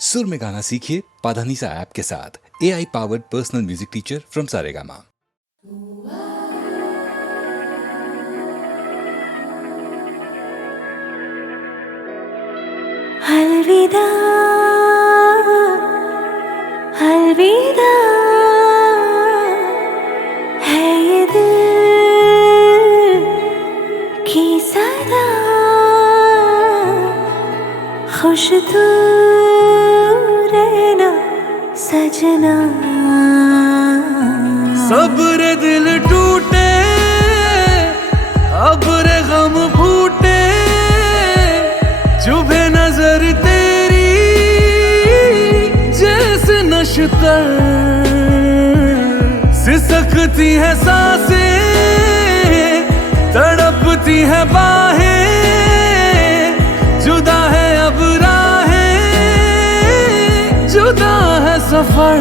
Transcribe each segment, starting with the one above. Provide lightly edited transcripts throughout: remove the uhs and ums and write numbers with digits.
सुर में गाना सीखिए पाधानीसा ऐप के साथ। AI powered personal music teacher from Saregama. अलविदा अलविदा है ये दिल की सदा, खुश तू रहना सजना। सब्र दिल टूटे अब रे गम फूटे, चुभे नजर तेरी जैसे नशतर, सिसकती है सांसें तड़पती है बाहें, जुदा है अब राहें, जुदा है सफर।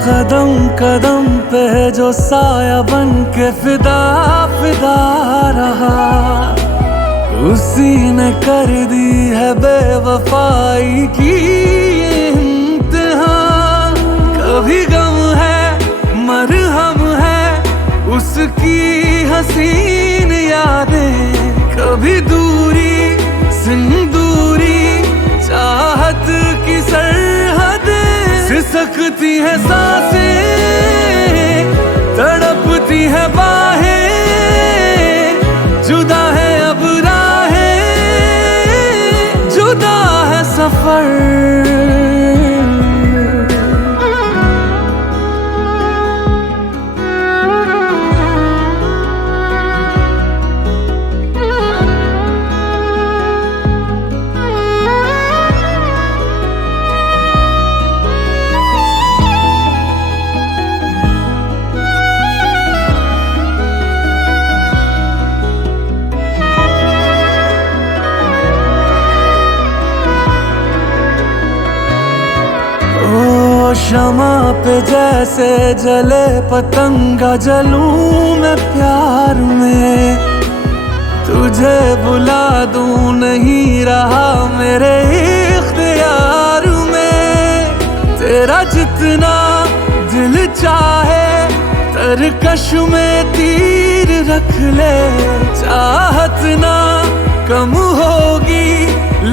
कदम कदम पे जो साया बन के फिदा फिदा रहा, उसी ने कर दी है बेवफाई की इम्तिहान। कभी गम है मरहम है उसकी हसीन यादें, कभी दूरी सिंदूरी चाहत की सरहदें, सिसकती है सांसें तड़पती है बाहें, जुदा है अब राहें, जुदा है सफर। शमा पे जैसे जले पतंगा जलूं मैं प्यार में, तुझे बुला दूं नहीं रहा मेरे इख्तियार में। तेरा जितना दिल चाहे तरकश में तीर रख ले, चाहत ना कम होगी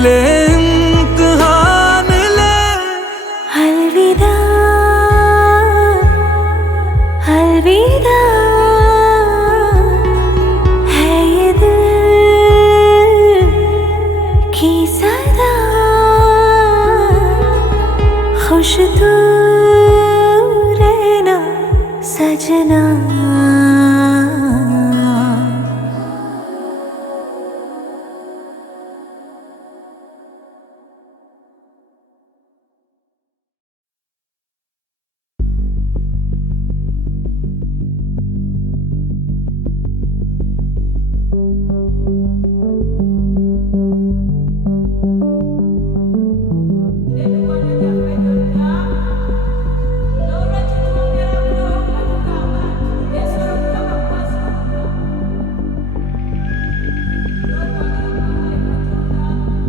ले इम्तिहान ले। अलविदा अलविदा है ये दिल की सदा, खुश तू रहना सजना।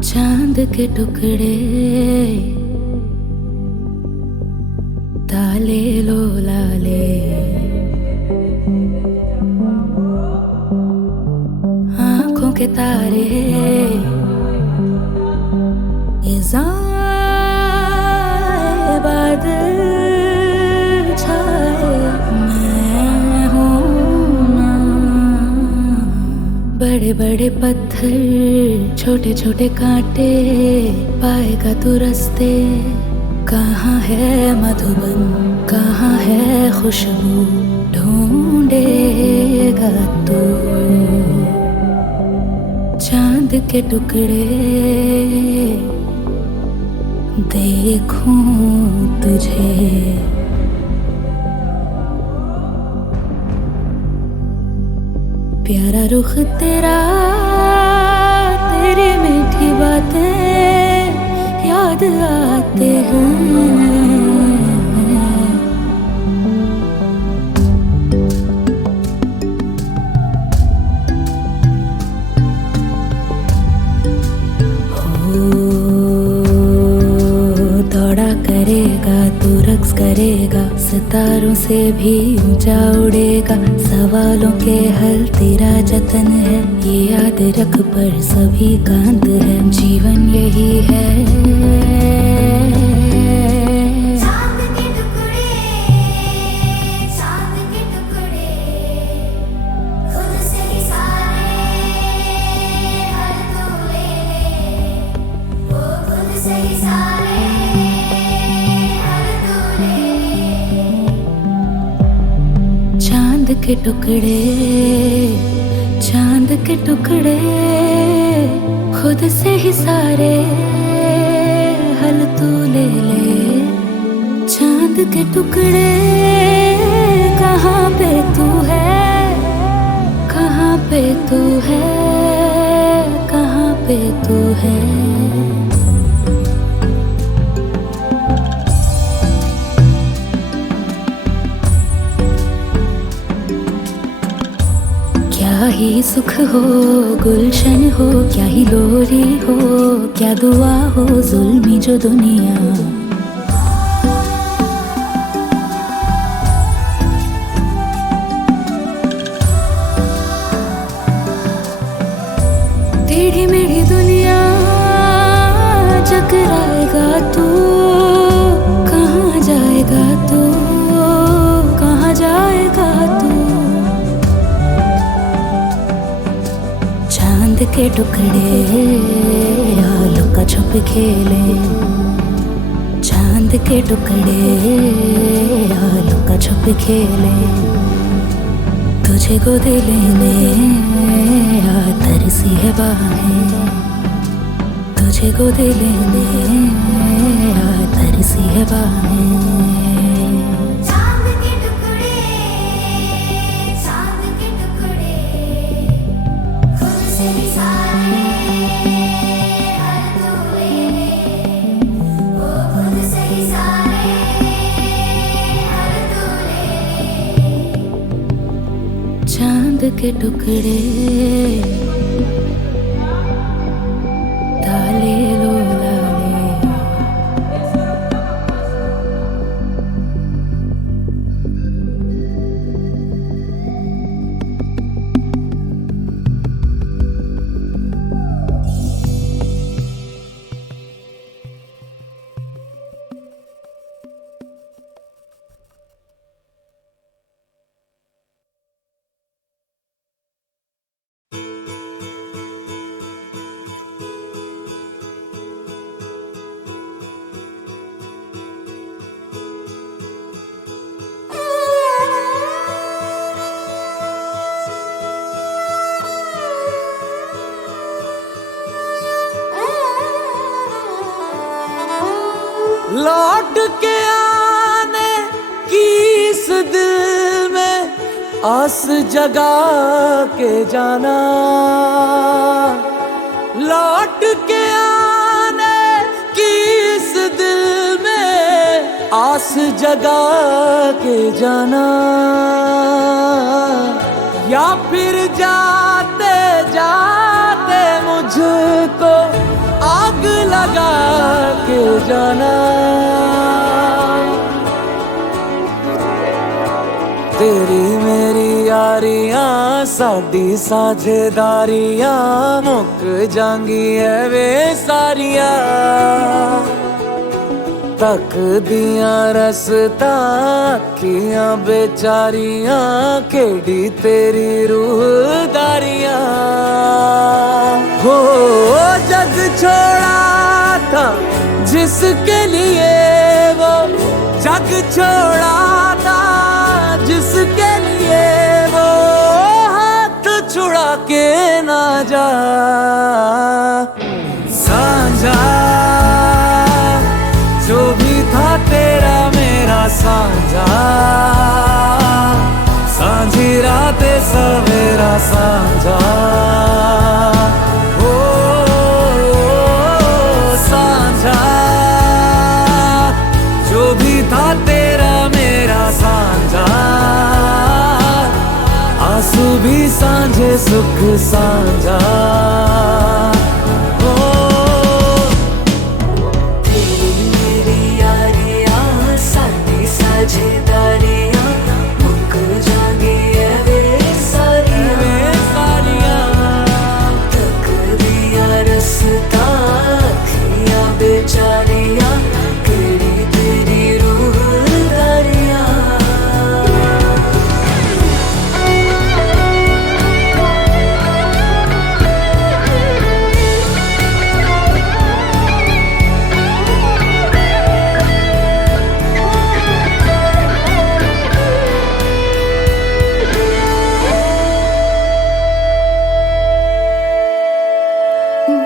चांद के टुकड़े ताले लो लाले, आंखों के तारे बादल छाए, मैं हूँ ना। बड़े बड़े पत्थर छोटे छोटे कांटे, पाएगा तू रास्ते। कहाँ है मधुबन, कहाँ है खुशबू, ढूंढ तू, चांद के टुकड़े देखूं तुझे। प्यारा रुख तेरा, तेरी मीठी बातें याद आते हैं। दौड़ा करेगा तू, रक्स करेगा, सितारों से भी ऊंचा उड़ेगा। सवालों के हल तेरा जतन है, ये याद रख पर सभी का अंत है। जीवन यही है। चांद के टुकड़े, चांद के टुकड़े, खुद से ही सारे हल तू ले ले। चांद के टुकड़े, कहाँ पे तू है, कहाँ पे तू है, कहाँ पे तू है। क्या ही सुख हो, गुलशन हो, क्या ही लोरी हो, क्या दुआ हो, जुल्मी जो दुनिया। टेढ़ी मेढ़ी दुनिया चकराएगा तू, कहाँ जाएगा तू, कहाँ जाएगा तू। चांद के टुकड़े लुका छुप खेले, चांद के टुकड़े लुका छुप खेले। तुझे गोद लेने तरसी है बाहें, तुझे गोद लेने तरसी है बाहें। चांद के टुकड़े डाले लो लाले। लौट के आने की इस दिल में आस जगा के जाना, लौट के आने की इस दिल में आस जगा के जाना। या फिर जाते जाते मुझको आग लगा के जाना। तेरी मेरी यारियां साडी साझेदारियां मुक जांगी है वे सारियां। तक दियां रसता अखियां बेचारियां केड़ी तेरी रूहदारियां। हो जग छोड़ा था जिसके लिए वो जग छोड़ा था जिसके लिए वो जा सांझा, जो भी था तेरा मेरा सांझा, सांझी रातें सवेरा सांझा, ओ सांझा, जो भी था तेरा मेरा सांझा, आंसू भी सांझे सुख सांझा। साझेदारियां मुक जागी है वे सारियां, तक दिया रस्ता अखियां बेचारियां, केड़ी तेरी रूह दारियां।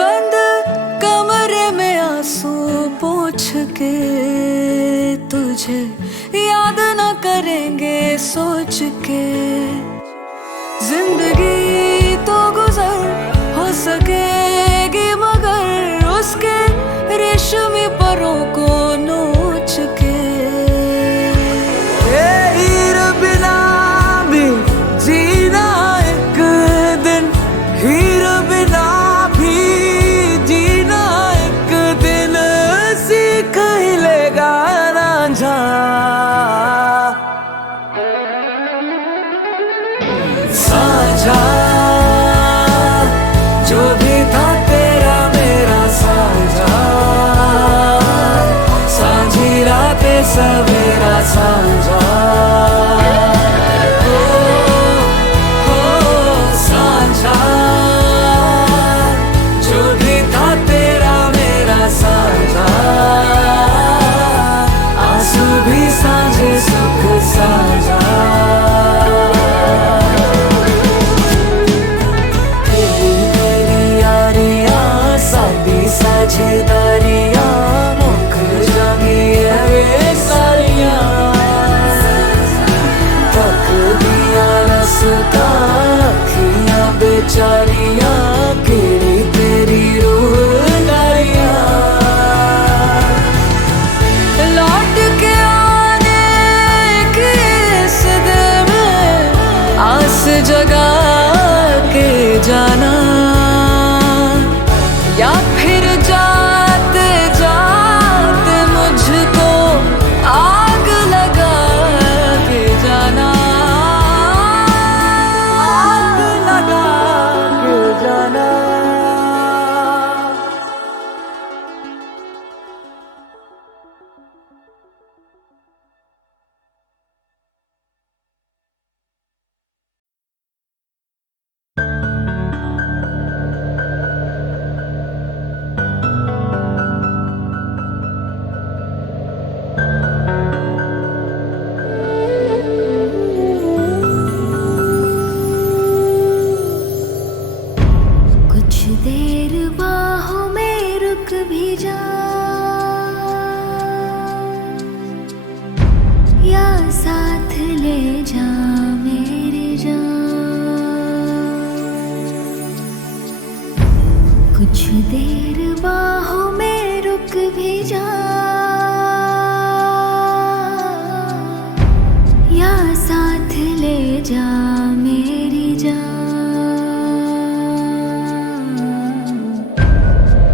बंद कमरे में आंसू पोंछ के तुझे याद न करेंगे सोच के, जिंदगी तो गुजर हो सकेगी मगर उसके रेशमी परों को नोच के। हीर बिना भी जीना एक दिन, हीर बिना भी जीना एक दिन, सीख ही लेगा रांझा सांझा, जो भी था तेरा मेरा सांझा, सांझी रातें सवेरा सांझा, सांझा, जो भी था तेरा मेरा सांझा, आंसू भी सांझे सुख सांझा। साझेदारियां मुक जागी है वे सारियां, तक दिया रस्ता अखियां बेचारियां, केड़ी तेरी रूह दारियां। लौट के आने की इस दिल में आस जगा के जाना, या फिर जाते जाते मुझको आग लगा के जाना, आग लगा के जाना। कुछ देर बाहों में रुक भी जा, या साथ ले जा मेरे जान। कुछ देर बाहों में रुक भी जा, या साथ ले जा मेरी जान।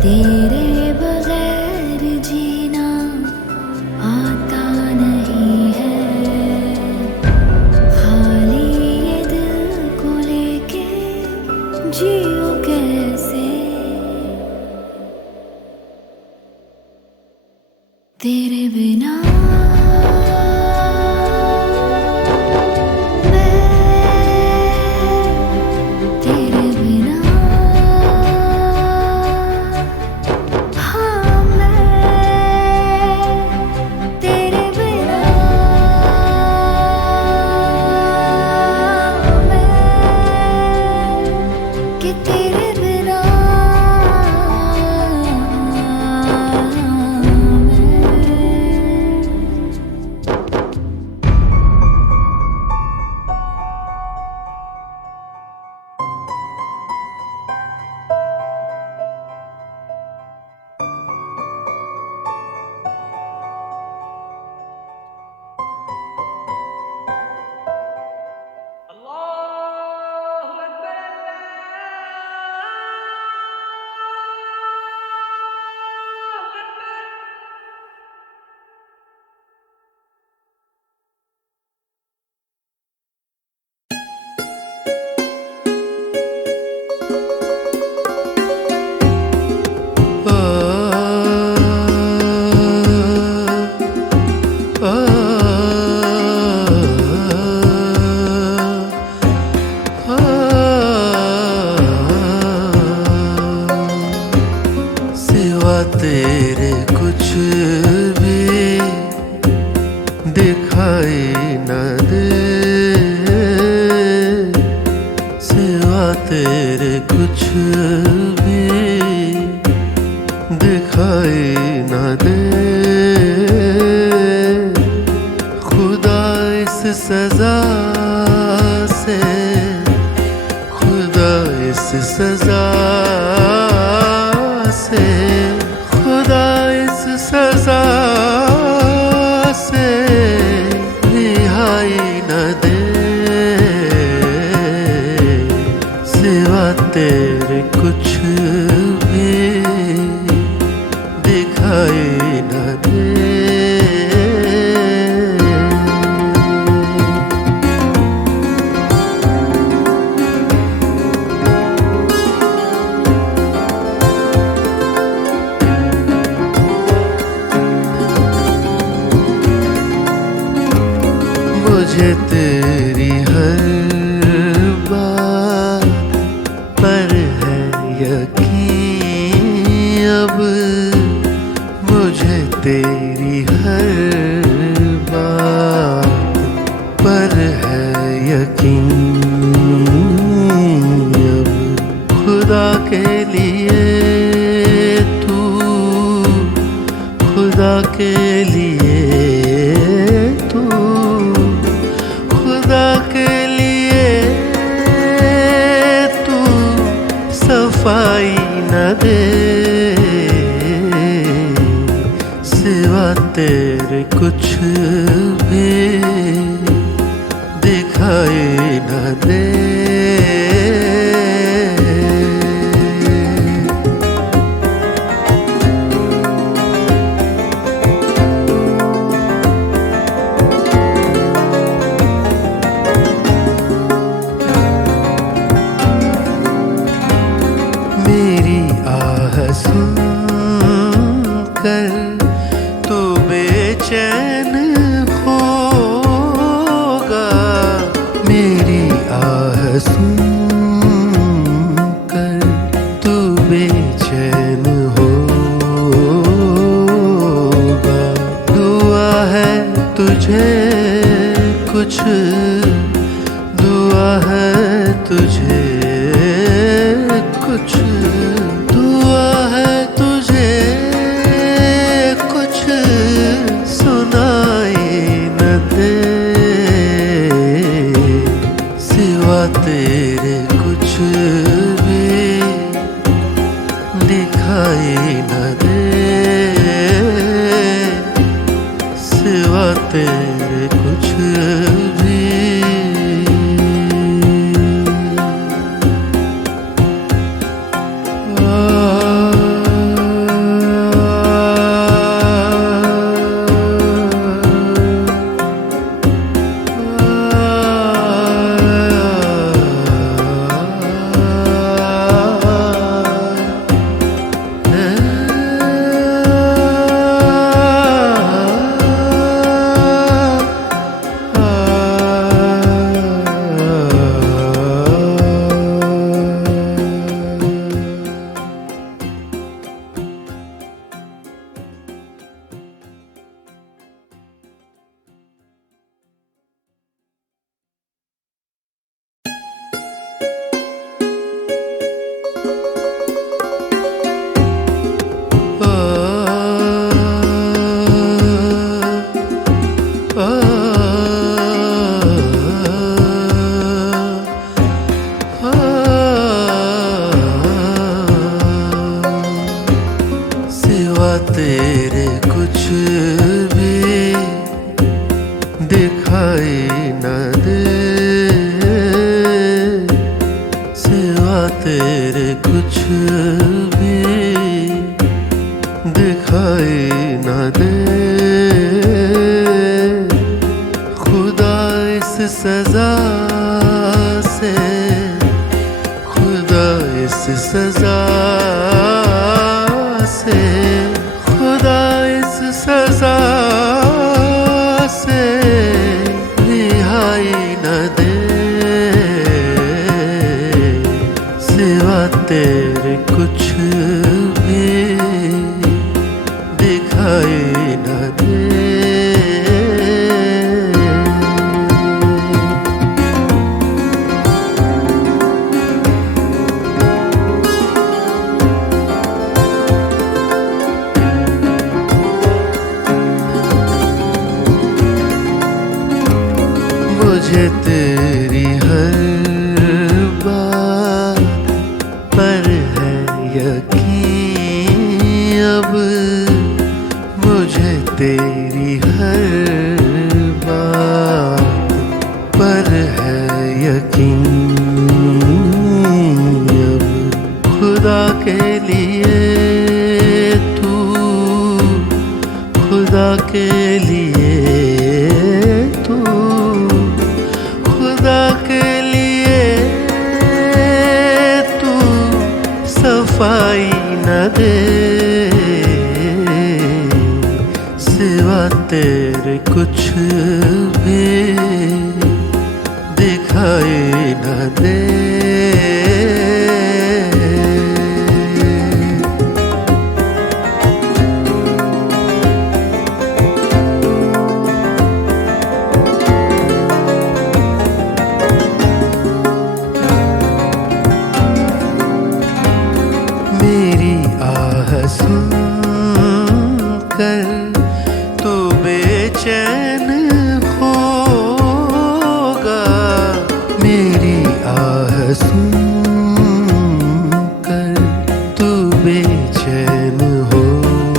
तेरे बगैर जीना आता नहीं है, खाली ये दिल को लेके जियो कैसे। तेरे बिना मैं तेरे कुछ भी दिखाई न दे, खुदा इस सजा से, खुदा इस सजा से, खुदा इस सजा से रिहाई न दे, सिवा तेरे कुछ भी दिखाई न दे। मुझे तेरी हर बात पर है यकीन अब, मुझे तेरी हर बात पर है यकीन अब, खुदा के लिए तू, खुदा के लिए तू, खुदा के लिए तू सफाई न दे, सिवा तेरे कुछ भी दिखाई न दे। मेरी आह सुन कर तू बेचैन होगा, मेरी आह सुन कर तू बेचैन होगा, दुआ है तुझे कुछ, दुआ है तुझे कुछ, दुआ है तुझे कुछ सुनाई न दे, सिवा तेरे कुछ भी दिखाई न दे, सिवा तेरे कुछ भी। तेरे कुछ भी दिखाई न दे, सिवा तेरे कुछ भी दिखाई न दे, खुदा इस सजा से, खुदा इस सजा से, खुदा इस सजा से रिहाई न दे, सिवा तेरे कुछ भी दिखाई न दे। यकीन अब खुदा के लिए तू, खुदा के लिए तू, खुदा के लिए तू सफाई न दे, सिवा तेरे कुछ भी दिखाई न दे। मेरी आह सुन कर तू बेचैन होगा, मेरी आह सुन कर तू बेचैन होगा।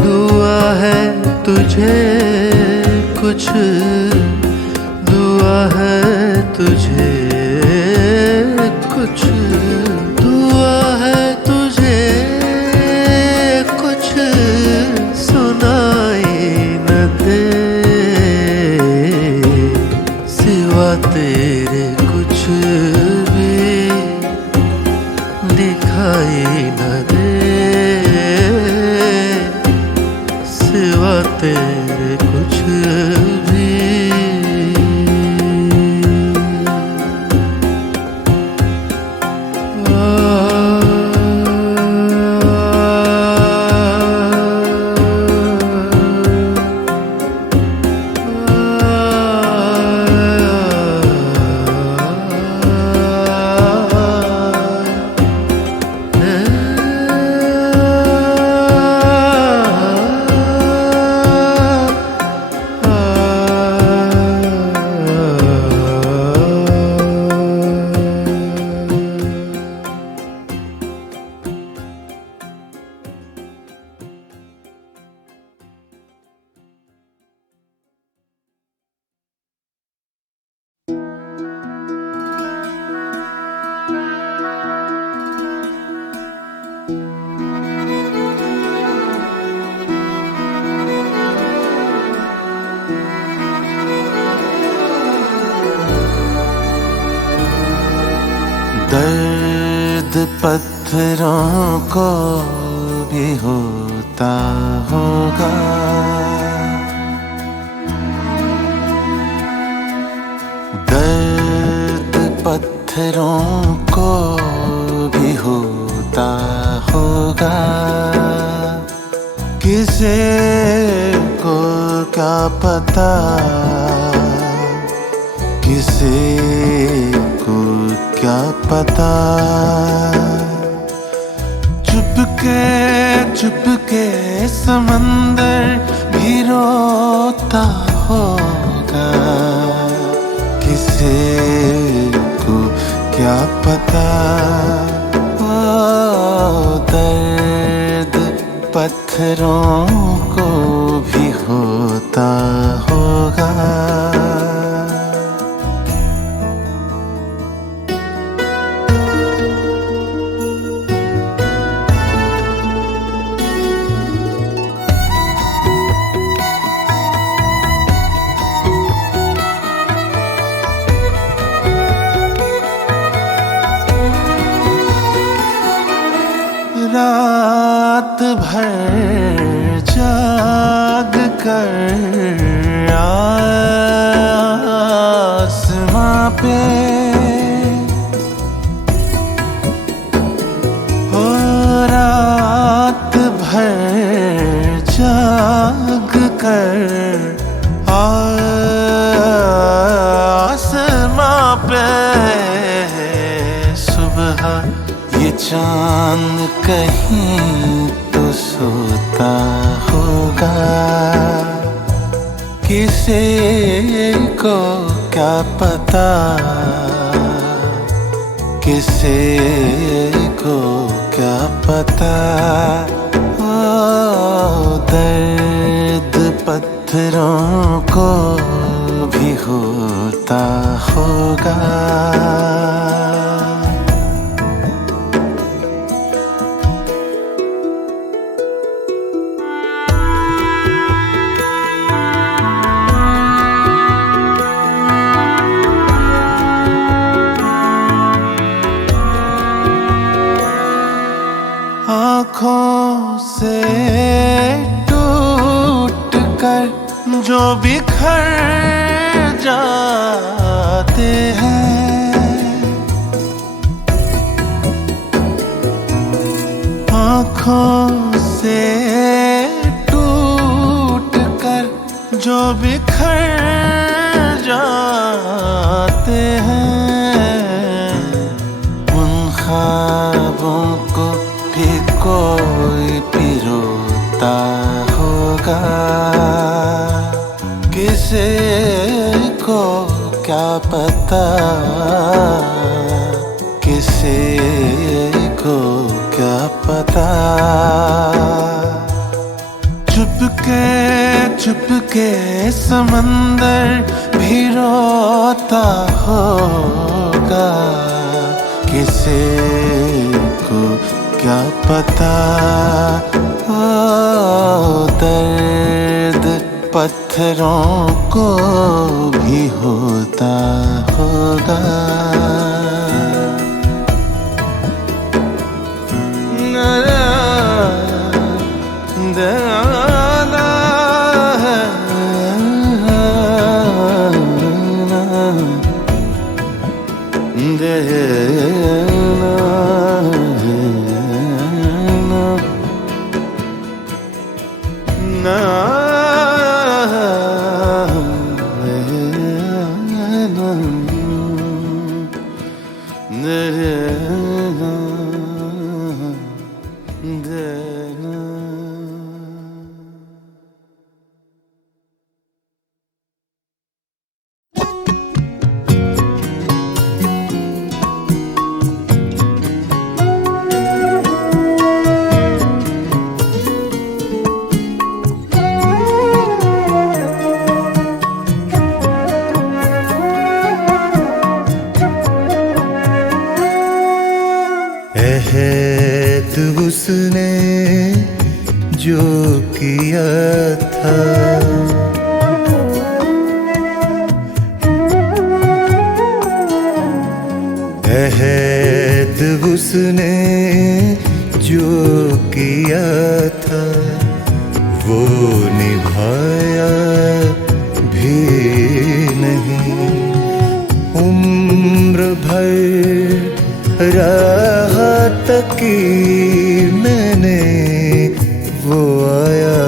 दुआ है तुझे कुछ, दुआ है तुझे कुछ, दुआ है तुझे कुछ सुनाई न दे, सिवा तेरे कुछ भी दिखाई न दे, सिवा तेरे कुछ भी। दर्द पत्थरों को भी होता होगा, दर्द पत्थरों को भी होता होगा। किसे को क्या पता, किसे को क्या पता। चुपके चुपके समंदर भी रोता होगा, किसे को क्या पता। ओ दर्द पत्थरों को भी होता होगा। रात भर जाग कर आसमां पे, ओ रात भर जाग कर आसमां पे, सुबह ये चांद कहीं तो सोता होगा। किसे को क्या पता, किसे को क्या पता। ओ दर्द पत्थरों को भी होता होगा। आँखों से टूट कर जो बिखर जाते हैं, आँखों से टूट कर जो बिखर जाते हैं, उन ख्वाबों को भी कोई पिरोता होगा। किसी को क्या पता, किसी को क्या पता। चुपके चुपके समंदर भी रोता होगा। किसी को क्या पता, ओ दर्द पत्थरों को भी होता होगा। अहद उसने जो किया था, अहद उसने जो किया था, वो निभाया भी नहीं। उम्र भर राह तकी मैंने, वो आया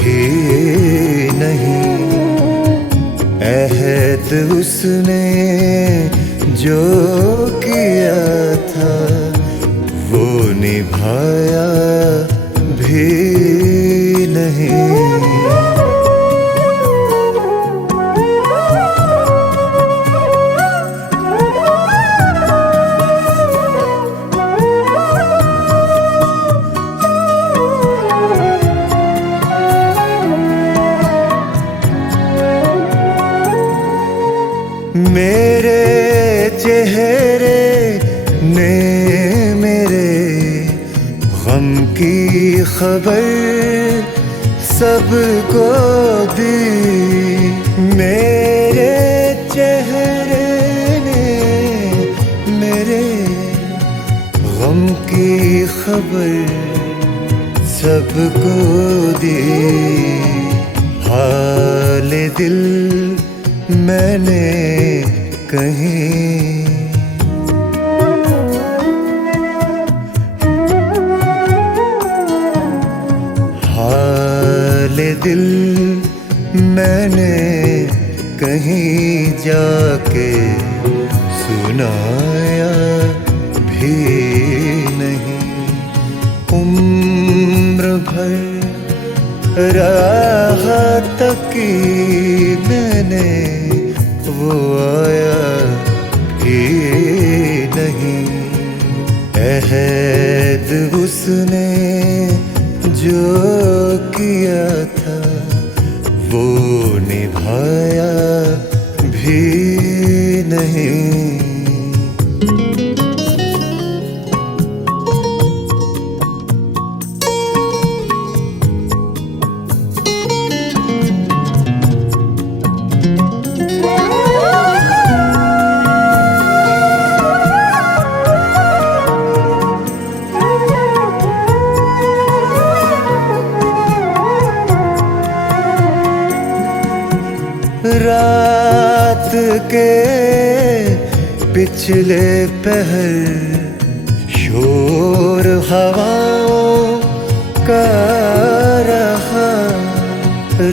ही नहीं। अहद उसने जो किया था, वो निभाया भी नहीं। मेरे चेहरे ने मेरे गम की खबर सबको दी। मेरे चेहरे ने मेरे गम की खबर सबको दी। हाल दिल मैंने कहीं हाल दिल मैंने कहीं जाके सुनाया भी नहीं। उम्र भर राह तकी मैंने, वो आया ही नहीं। अहद उसने जो किया था, वो निभाया भी नहीं। रात के पिछले पहर शोर हवाओं का रहा।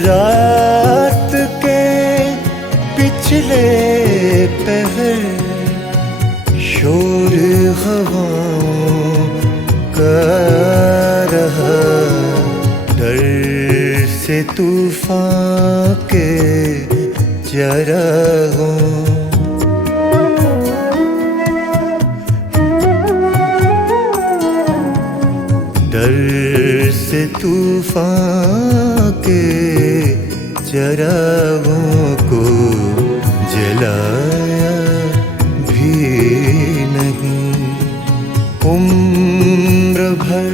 रात के पिछले पहर शोर हवाओं का रहा। डर से तूफान के जरा हूँ, डर से तूफान के चरागों को जलाया भी नहीं। उम्र भर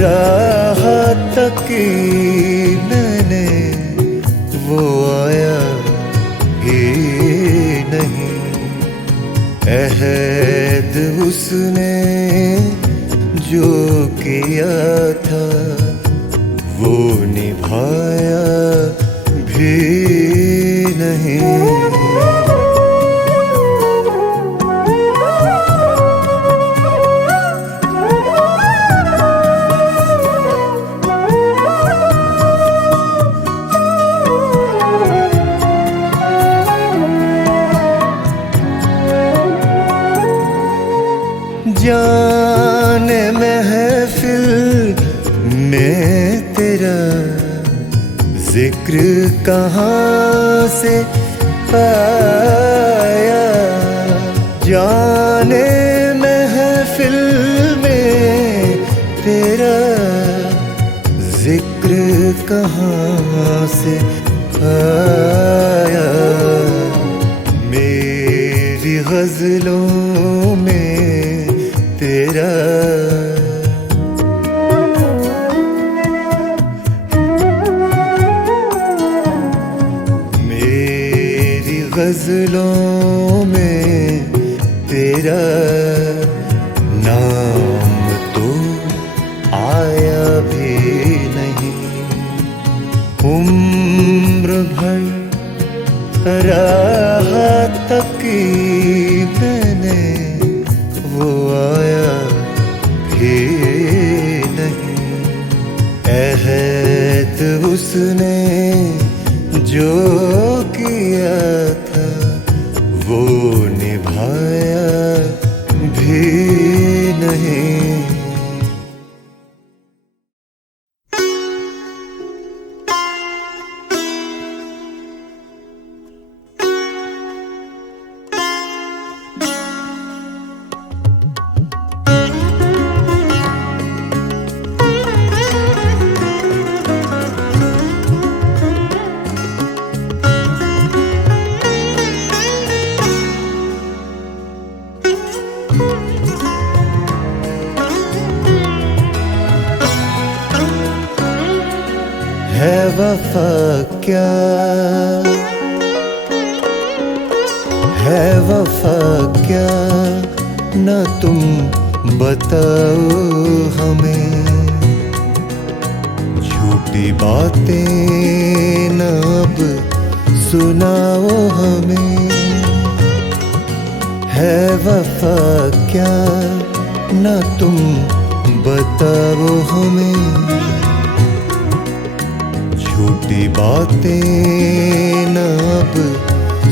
राह तकी मैंने, वो आया ही नहीं। अहद उसने जो किया था वो निभाया भी नहीं। जाने महफिल में तेरा जिक्र कहाँ से आया। जाने महफिल में तेरा जिक्र कहाँ से आया। मेरी गज़लों में तेरा मेरी गज़लों में तेरा नाम तो आया भी नहीं। उम्र भर राह तकी मैंने, वो आया भी नहीं। अहद उसने जो किया था वो निभाया भी नहीं। है वफा क्या, है वफा क्या, न तुम बताओ हमें। झूठी बातें न अब सुनाओ हमें। है वफा क्या, न तुम बताओ हमें। झूठी बातें न अब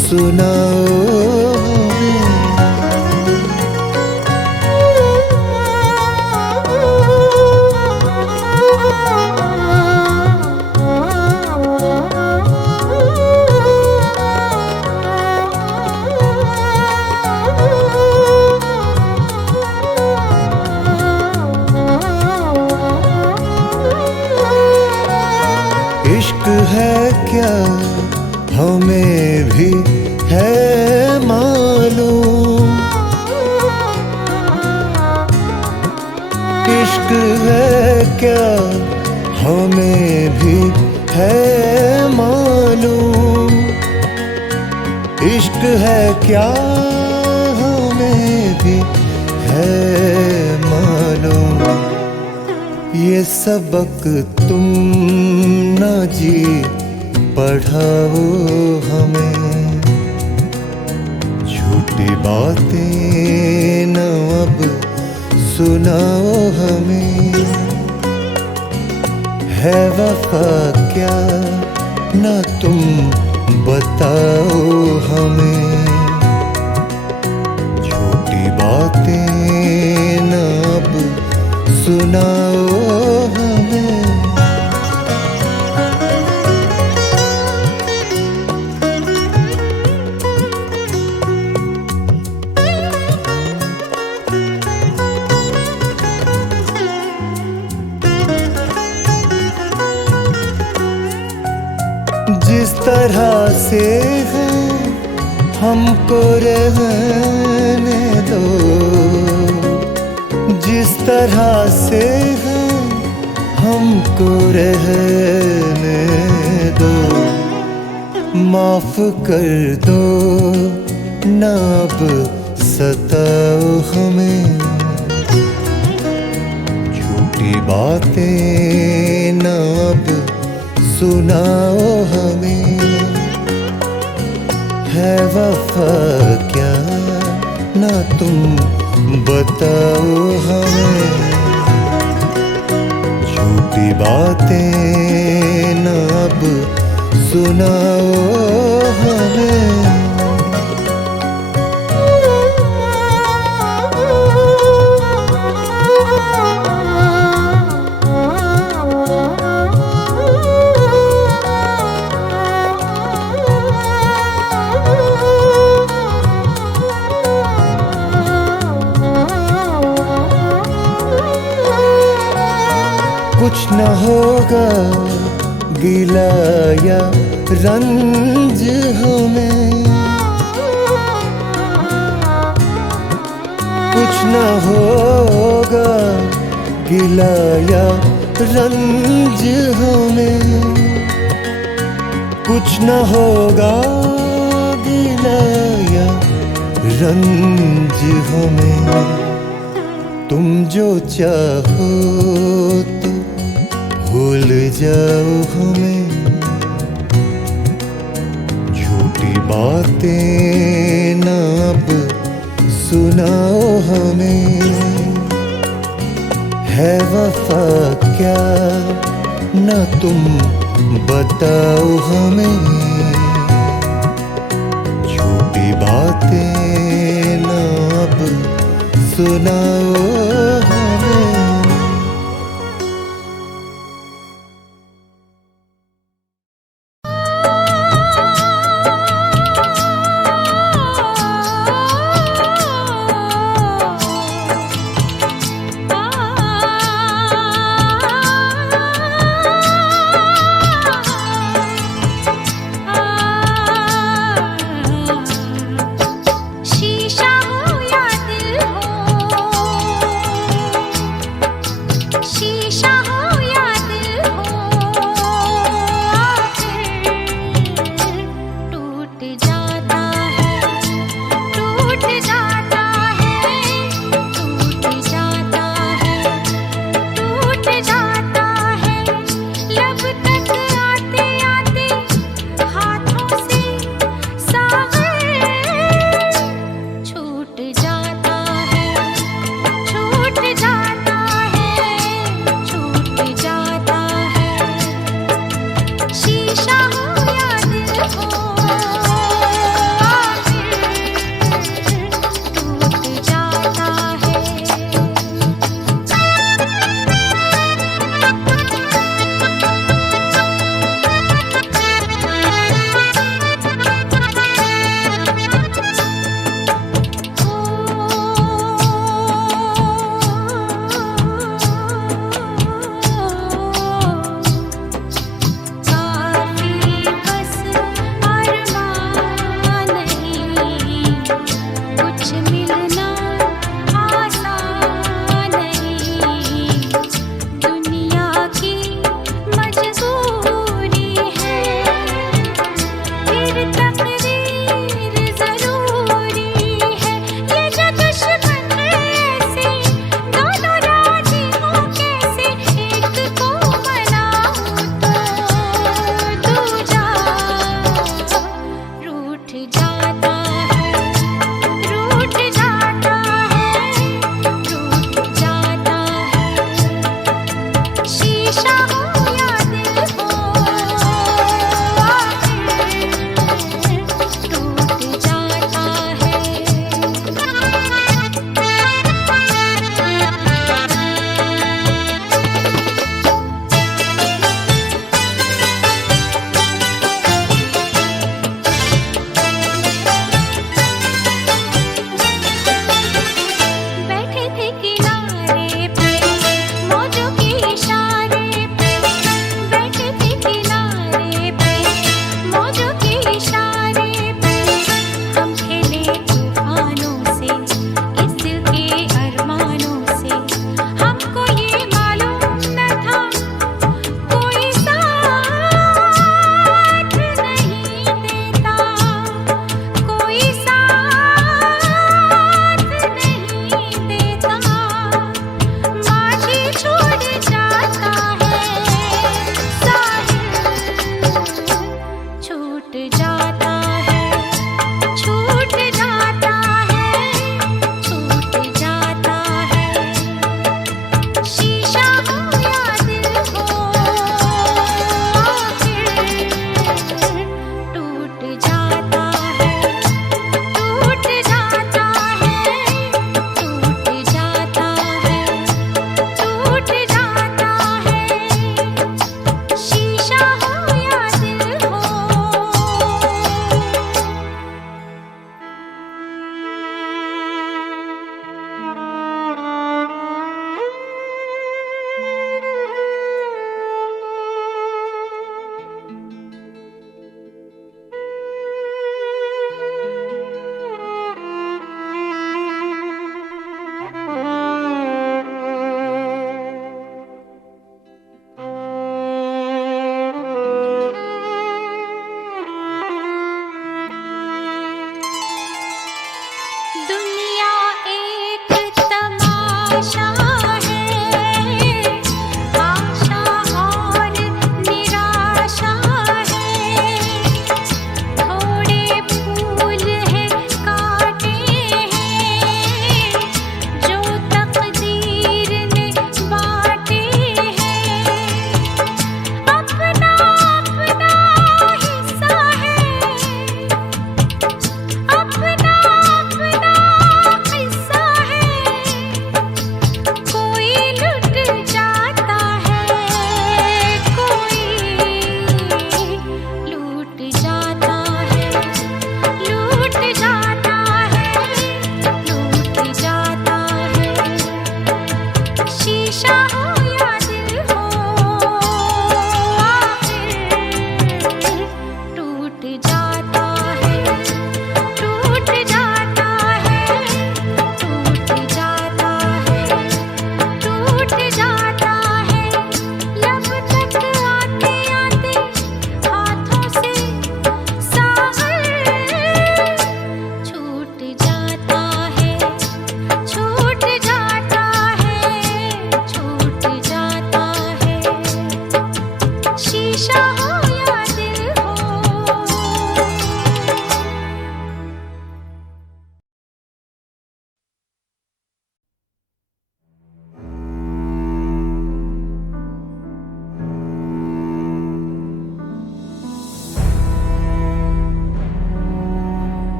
सुनाओ हमें। इश्क है क्या हमें भी इश्क है क्या हमें भी है मालूम, ये सबक तुम ना जी पढ़ाओ हमें। झूठी बातें न अब सुनाओ हमें, है वफा क्या ना तुम बताओ हमें। झूठी बातें न अब सुनाओ हमें। जिस तरह से है हमको रहने दो, जिस तरह से है हमको रहने दो। माफ कर दो ना अब सताओ हमें। झूठी बातें ना अब सुनाओ हमें, है वफा क्या ना तुम बताओ हमें। झूठी बातें ना अब सुनाओ हमें। कुछ न होगा गिला या रंज हमें, कुछ न होगा गिला या रंज हमें, कुछ न होगा गिला या रंज हमें। तुम जो चाहो तो भूल जाओ हमें। झूठी बातें ना अब सुनाओ हमें, है वफा क्या ना तुम बताओ हमें। झूठी बातें ना अब सुनाओ हमें। शीशा हो या दिल हो,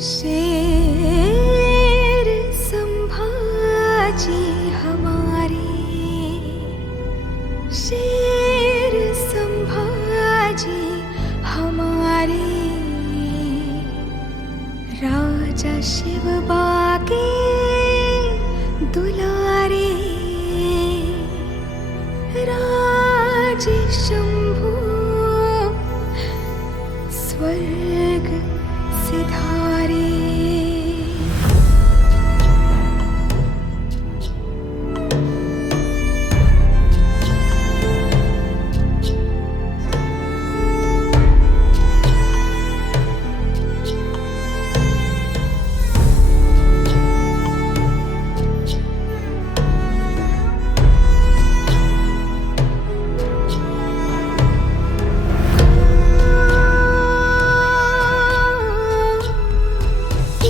शेर संभाजी हमारे, शेर संभाजी हमारे, राजा शिव बागे दुलारे, राज शंभु स्वर्ग सिधारे।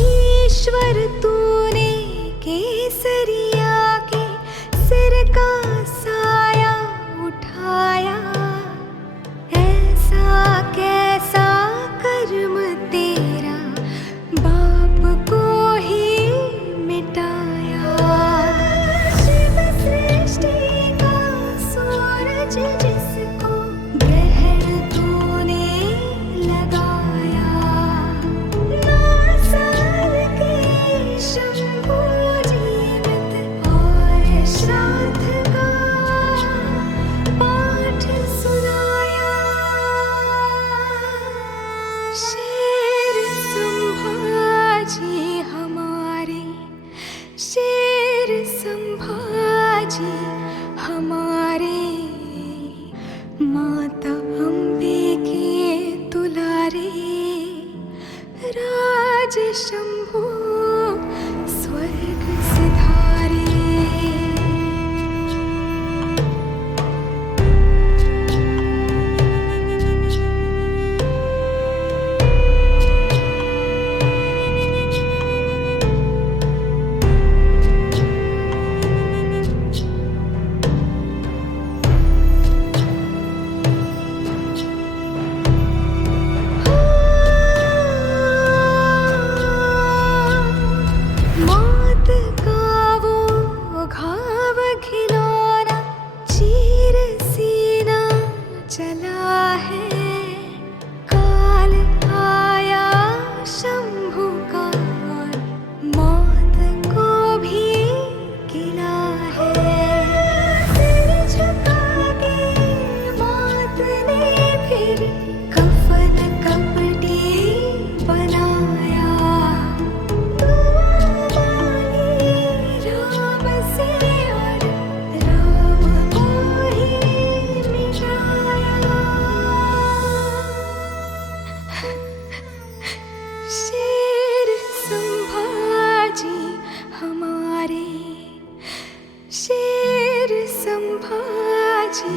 ईश्वर तूने केसरिया के सिर का साया उठाया, ऐसा कैसा कर्म तेरा बाप को ही मिटाया। शिव सृष्टि का सूरज जिसको ग्रहण तूने लगाया, साल के शंभु जीवित और श्राद्ध का पाठ सुनाया। शेर संभाजी हमारे, शेर संभाजी हमारे, माता अम्बे के दुलारे, राज शंभु स्वर्ग सिधारे। मौत का वो घाव खिलौना चीर सीना चला है, काल आया शंभु का और मौत को भी गिला है। सिर झुका के मौत ने फिर कफन कपटी बनाया, राम से और राम को ही मिटाया। शेर संभाजी हमारे, शेर संभाजी